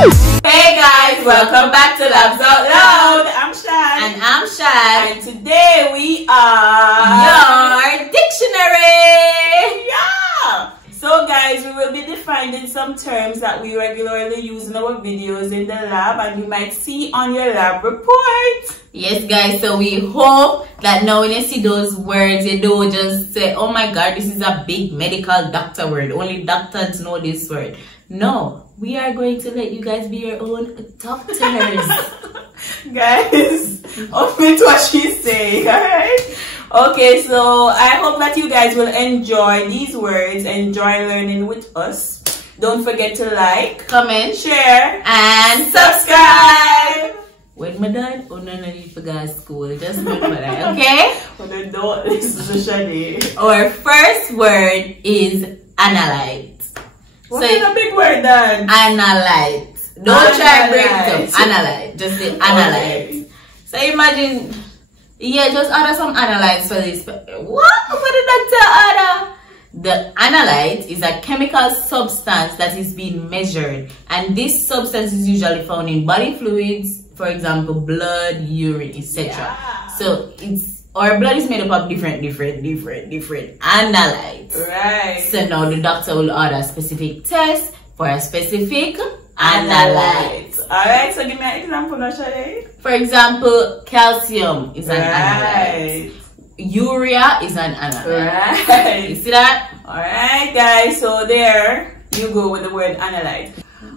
Hey guys, welcome back to Labs Out Loud. I'm Shan. And I'm Shan. And today we are your dictionary. Yeah. So guys, we will be defining some terms that we regularly use in our videos in the lab and you might see on your lab report. Yes guys, so we hope that now when you see those words, you don't just say, oh my god, this is a big medical doctor word. Only doctors know this word. No, we are going to let you guys be your own doctors. Guys, omit what she's saying, alright? Okay, so I hope that you guys will enjoy these words, enjoy learning with us. Don't forget to like, comment, share, and subscribe. When my dad, oh no, you forgot school. Just remember that, okay? But then don't listen to Shadi. Our first word is analyte. What is a big word then? Analyte. Don't try to break it up. Analyte. Just say analyte. Okay. So imagine, yeah, just order some analytes for this. What? What did that order? The analyte is a chemical substance that is being measured, and this substance is usually found in body fluids, for example, blood, urine, etc. Yeah. So our blood is made up of different analytes. Right. So now the doctor will order a specific test for a specific analyte. Alright, so give me an example now, Shadi. For example, calcium is an analyte. Urea is an analyte. Right. You see that? Alright guys, so there you go with the word analyte.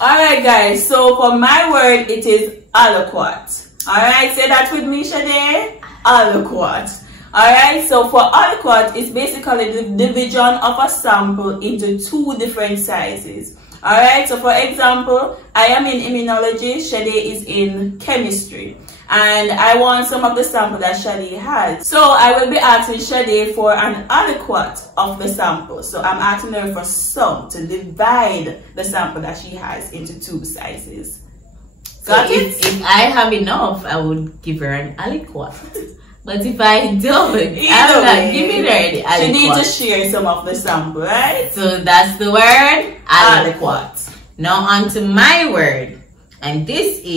Alright guys, so for my word it is aliquot. Alright, say that with me, Shadi. Aliquot. Alright, so for aliquot, it's basically the division of a sample into two different sizes. Alright, so for example, I am in immunology, Shadi is in chemistry. And I want some of the sample that Shadi has. So I will be asking Shadi for an aliquot of the sample. So I'm asking her for some to divide the sample that she has into two sizes. Got it? If I have enough, I would give her an aliquot. But if I don't, I'm not giving her the aliquot. She needs to share some of the sample, right? So that's the word aliquot. Now on to my word. And this is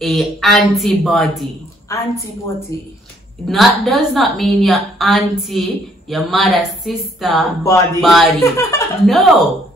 a antibody. Antibody. Does not mean your auntie, your mother's sister Body. No.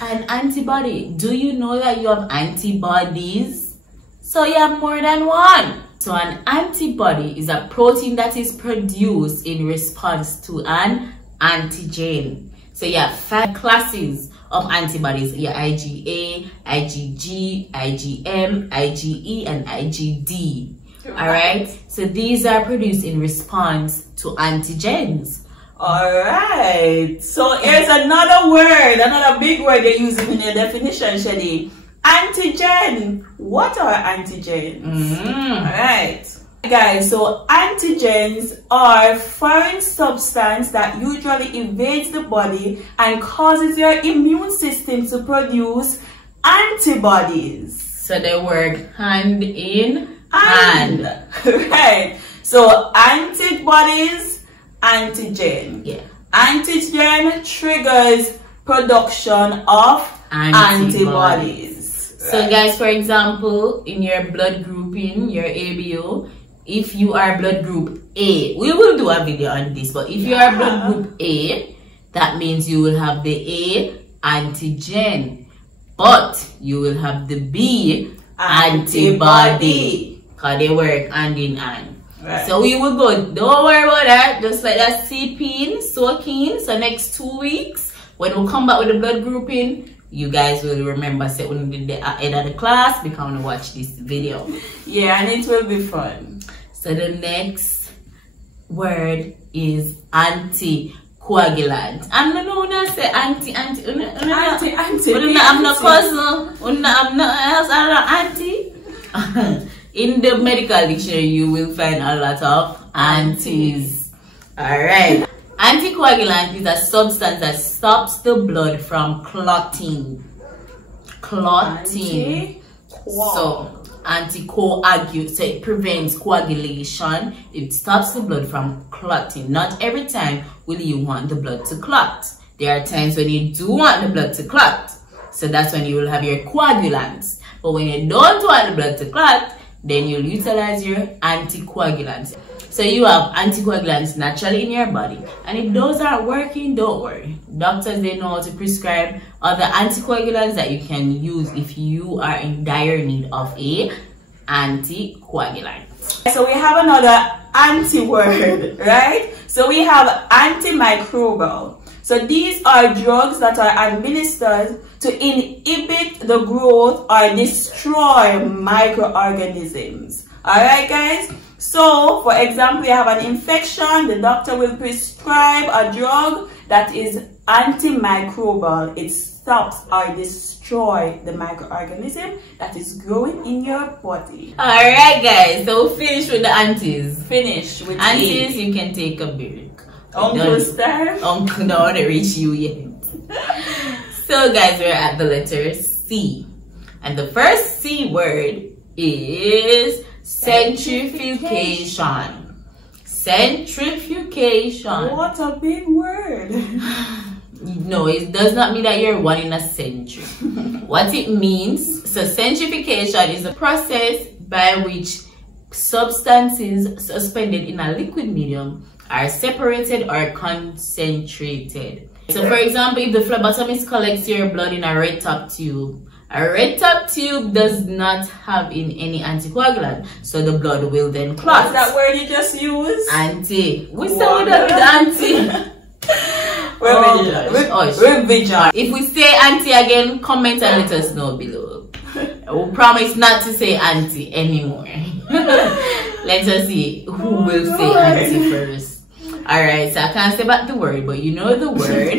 An antibody. Do you know that you have antibodies? So you have more than one. So an antibody is a protein that is produced in response to an antigen. So you have 5 classes of antibodies. Your IgA, IgG, IgM, IgE, and IgD. Alright? So these are produced in response to antigens. Alright. So here's another word, another big word you're using in your definition, Shadi. Antigen. What are antigens? Alright. Guys, so antigens are foreign substance that usually invades the body and causes your immune system to produce antibodies. So they work hand in hand. Right. So antibodies, antigen. Yeah. Antigen triggers production of antibodies. So guys, for example, in your blood grouping, your ABO, if you are blood group A, we will do a video on this, but if you are blood group A, that means you will have the A antigen, but you will have the B antibody, because they work hand in hand. Right. So we will go, don't worry about that, just let that seep in, soak in. So next 2 weeks, when we come back with the blood grouping, you guys will remember, say when we did the end of the class, we can watch this video. Yeah, and it will be fun. So the next word is anticoagulant. I'm not know I say anti. I'm not cousin. I'm not else. I'm not auntie. In the medical dictionary, you will find a lot of aunties. Alright. Anticoagulant is a substance that stops the blood from clotting. So anticoagulate, so it prevents coagulation. It stops the blood from clotting. Not every time will you want the blood to clot. There are times when you do want the blood to clot. So that's when you will have your coagulants. But when you don't want the blood to clot, then you'll utilize your anticoagulants. So you have anticoagulants naturally in your body. And if those aren't working, don't worry. Doctors, they know how to prescribe other anticoagulants that you can use if you are in dire need of a anticoagulant. So we have another anti-word, right? So we have antimicrobial. So these are drugs that are administered to inhibit the growth or destroy microorganisms. Alright guys? So for example, you have an infection, the doctor will prescribe a drug that is antimicrobial. It stops or destroys the microorganism that is growing in your body. Alright guys, so finish with the antis. Finish with antis, you can take a break. Uncle Star? Uncle don't reach you yet. So guys, we're at the letter C. And the first C word is centrifugation. Centrifugation. What a big word. No, it does not mean that you're one in a century. What it means, so centrifugation is a process by which substances suspended in a liquid medium are separated or concentrated. So for example, if the phlebotomist collects your blood in a red top tube does not have in any anticoagulant, so the blood will then clot. What's that word you just used? Anti. We started with anti. Revision. If we say anti again, comment and let us know below. We promise not to say anti anymore. Let us see who will say anti first. Alright, so I can't say about the word, but you know the word.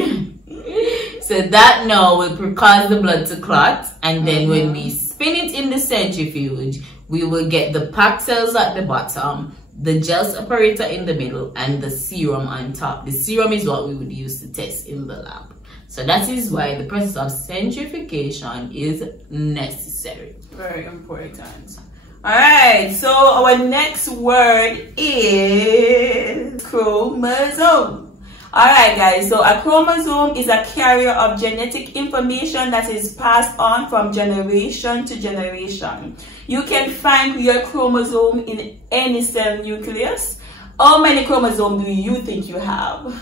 So that now will cause the blood to clot, and then when we spin it in the centrifuge, we will get the packed cells at the bottom, the gel separator in the middle, and the serum on top. The serum is what we would use to test in the lab. So that is why the process of centrifugation is necessary. Very important. Alright, so our next word is chromosome. Alright guys, so a chromosome is a carrier of genetic information that is passed on from generation to generation. You can find your chromosome in any cell nucleus. How many chromosomes do you think you have?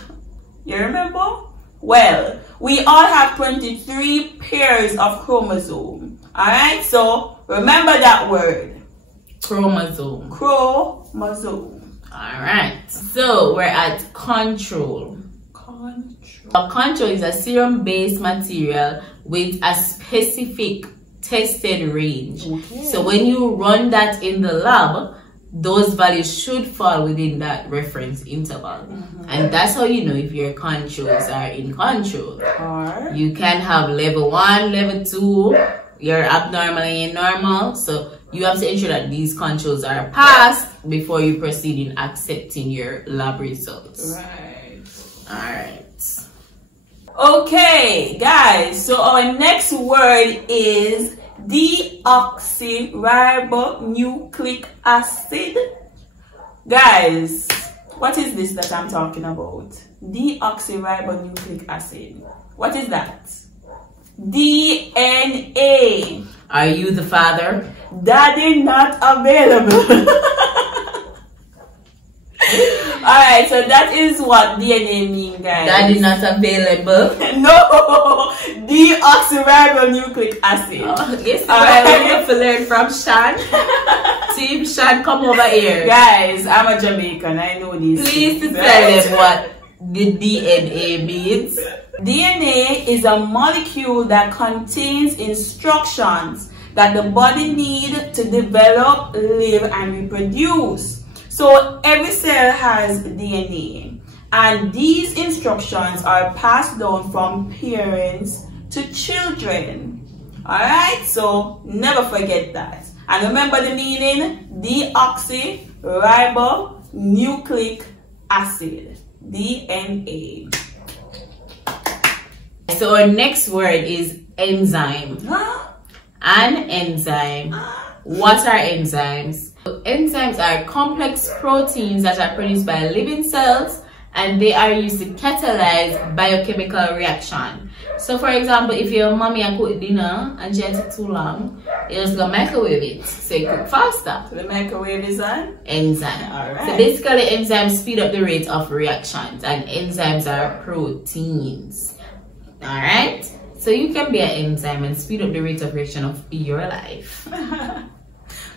You remember? Well, we all have 23 pairs of chromosomes. Alright, so remember that word. Chromosome. Chromosome. Alright, so we're at control. A control is a serum-based material with a specific tested range. Okay. So when you run that in the lab, those values should fall within that reference interval. And that's how you know if your controls are in control. You can have level 1, level 2, you're abnormal and you're normal. So you have to ensure that these controls are passed before you proceed in accepting your lab results. Right. Alright. Okay, guys, so our next word is deoxyribonucleic acid. Guys, what is this that I'm talking about? Deoxyribonucleic acid. What is that? DNA. Are you the father? Daddy not available. Alright, so that is what DNA means, guys. Daddy not available? No! Deoxyribonucleic acid. Oh, yes, I have to learn from Shan. Team Shan, come over here. Guys, I'm a Jamaican. I know these Please things, tell them what the DNA means. DNA is a molecule that contains instructions that the body needs to develop, live, and reproduce. So every cell has DNA, and these instructions are passed down from parents to children. Alright, so never forget that. And remember the meaning, deoxyribonucleic acid, DNA. So our next word is enzyme. An enzyme. What are enzymes? Enzymes are complex proteins that are produced by living cells and they are used to catalyze biochemical reaction. So for example, if your mommy a cook dinner and she has it too long, you just go microwave it so it cook faster. So the microwave is an enzyme. Alright. So basically enzymes speed up the rate of reactions, and enzymes are proteins. Alright? So you can be an enzyme and speed up the rate of reaction of your life.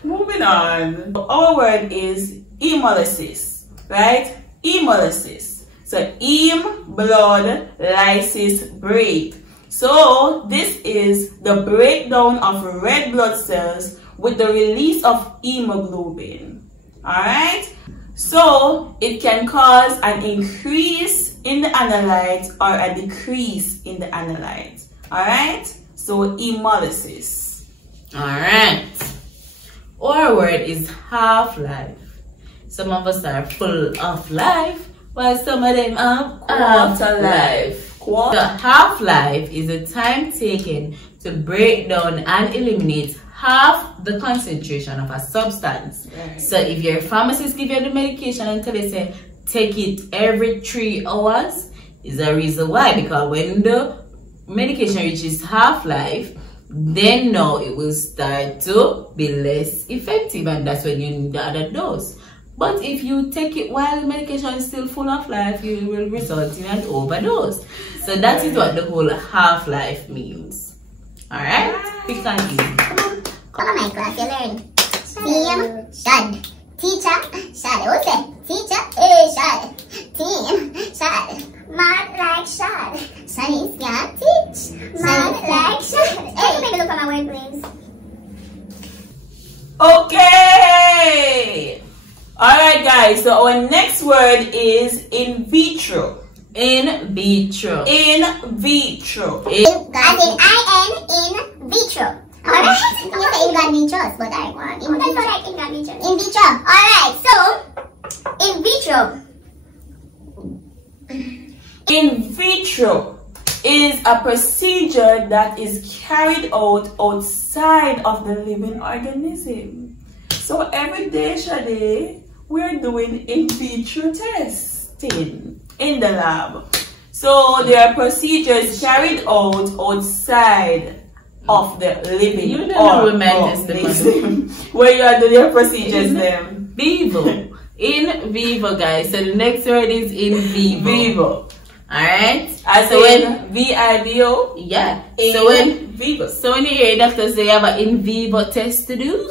Moving on. Our word is hemolysis, right? Hemolysis. So heme, blood, lysis, break. So this is the breakdown of red blood cells with the release of hemoglobin. Alright? So it can cause an increase in the analyte or a decrease in the analyte. Alright? So hemolysis. Alright. Our word is half-life. Some of us are full of life, while some of them are quarter life. The half-life is the time taken to break down and eliminate half the concentration of a substance. Right. So if your pharmacist give you the medication and tell you say take it every 3 hours, is a reason why, because when the medication reaches half-life, then now it will start to be less effective, and that's when you need the other dose. But if you take it while the medication is still full of life, you will result in an overdose. So that is what the whole half-life means. Alright? Pick and easy. Come on, my class, you learn. Team, shad. Teacher, shad. What's it? Teacher, shad. Team, shad. Mark like shad. Shanice can't teach. Mark like shad. Hey, make a look at my word, please. Okay! Alright guys, so our next word is in vitro. In vitro. In vitro. As in I-N, in vitro. Alright? You say in God vitros, but I want in vitro. That's in God vitro. In vitro. Alright, so, in vitro. In vitro is a procedure that is carried out outside of the living organism. So every day, Shade, we're doing in vitro testing in the lab. So there are procedures carried out outside of the living organism. Where you are doing your procedures then? Vivo. In vivo, guys. So the next word is in vivo. Vivo. Alright? As so in V-I-V-O? Yeah. So when vivo. So when you hear doctors say you have an in vivo test to do,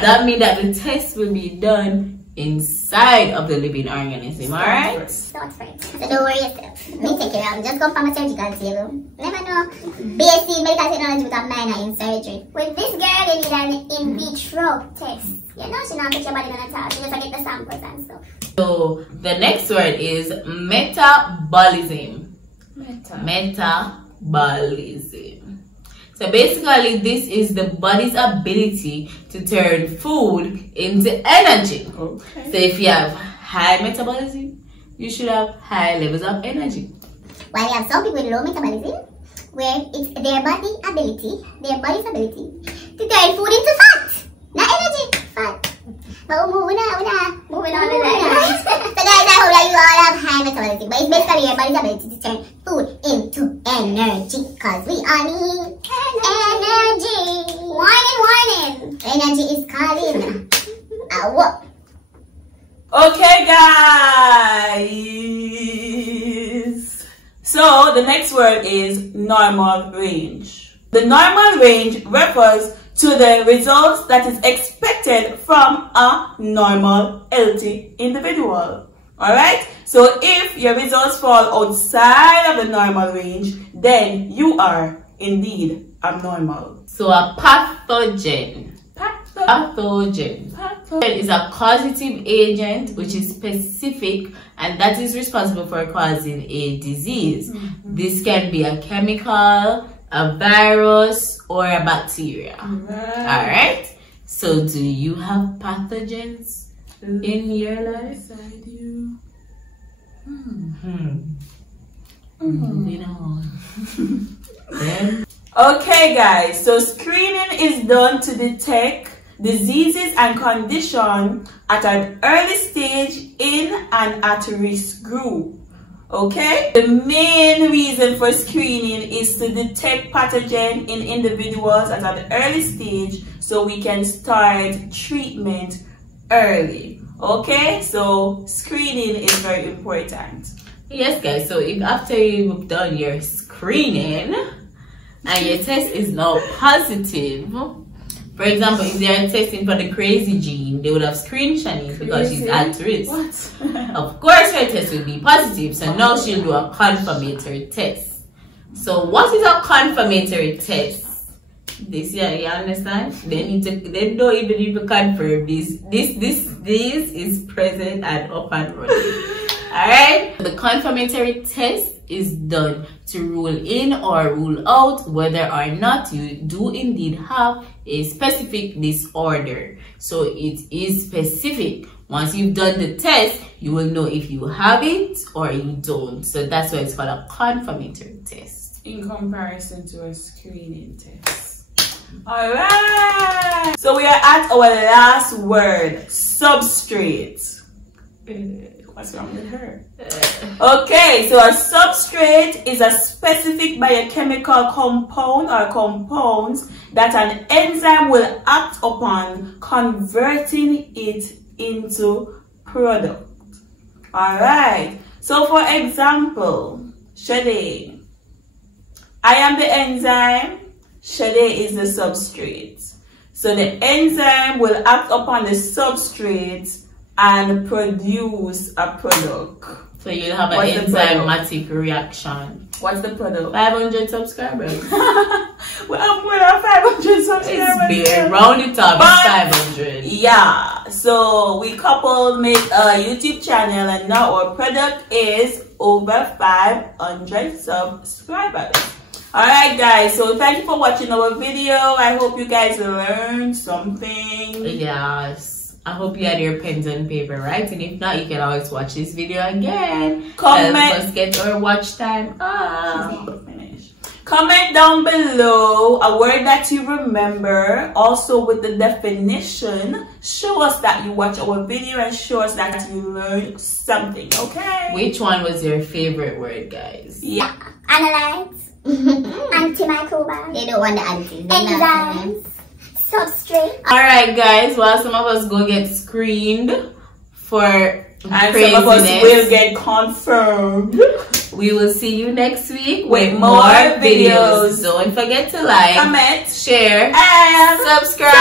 that means that the test will be done inside of the living organism, alright? Start first. So don't worry yourself. Me take care of it. Just come from a surgical table. Never know. BSc medical technology with a minor in surgery. With this girl, they need an in vitro test. You know, she not put your body on a top. She just get the samples and stuff. So the next word is metabolism. Metabolism. So basically, this is the body's ability to turn food into energy. Okay. So if you have high metabolism, you should have high levels of energy. While you have some people with low metabolism, where it's their body's ability to turn food into fat. Not energy, fat. But moving on with that. So guys, I hope that you all have high metabolism. But it's basically your body's ability to turn food into energy. Because we all need energy. Warning. Energy is calling. What? Okay guys. So the next word is normal range. The normal range refers to the results that is expected from a normal, healthy individual. Alright? So if your results fall outside of the normal range, then you are indeed abnormal. So a pathogen. Pathogen is a causative agent which is specific and that is responsible for causing a disease. This can be a chemical, a virus, or a bacteria. Alright? So do you have pathogens in your life? I do. Moving on. Okay guys, so screening is done to detect diseases and conditions at an early stage in an at-risk group. Okay, the main reason for screening is to detect pathogen in individuals at an early stage so we can start treatment early. Okay, so screening is very important. Yes, guys, so if after you've done your screening and your test is now positive, for example, if they are testing for the crazy gene, they would have screened Shanice because she's at risk. What? Of course, her test will be positive, so now she'll do a confirmatory test. So, what is a confirmatory test? This year, you understand? They don't even need to confirm this. This is present and up and running. Alright? The confirmatory test is done to rule in or rule out whether or not you do indeed have a specific disorder. So it is specific. Once you've done the test, you will know if you have it or you don't. So that's why it's called a confirmatory test. In comparison to a screening test. Alright. So we are at our last word, substrate. What's wrong with her? Okay, so a substrate is a specific biochemical compound or compounds that an enzyme will act upon, converting it into product. Alright, so for example, Shade, I am the enzyme, Shade is the substrate. So the enzyme will act upon the substrate and produce a product. So you'll have an enzymatic reaction. What's the product? 500 subscribers. Well, I'm more than 500 subscribers. It's big. Round it up, it's 500. Yeah, so we coupled make a YouTube channel and now our product is over 500 subscribers. Alright guys, so thank you for watching our video. I hope you guys learned something. Yes. I hope you had your pens and paper, right? And if not, you can always watch this video again. Comment. Help us get our watch time up. Comment down below a word that you remember, also with the definition. Show us that you watch our video and show us that you learned something, okay? Which one was your favorite word, guys? Yeah. Analytes. Antimicrobial. They don't want the anti. Enzymes. Substrate. Alright guys, well some of us go get screened for and craziness. Some of us will get confirmed. We will see you next week with more videos. Don't forget to like, comment, share, and subscribe.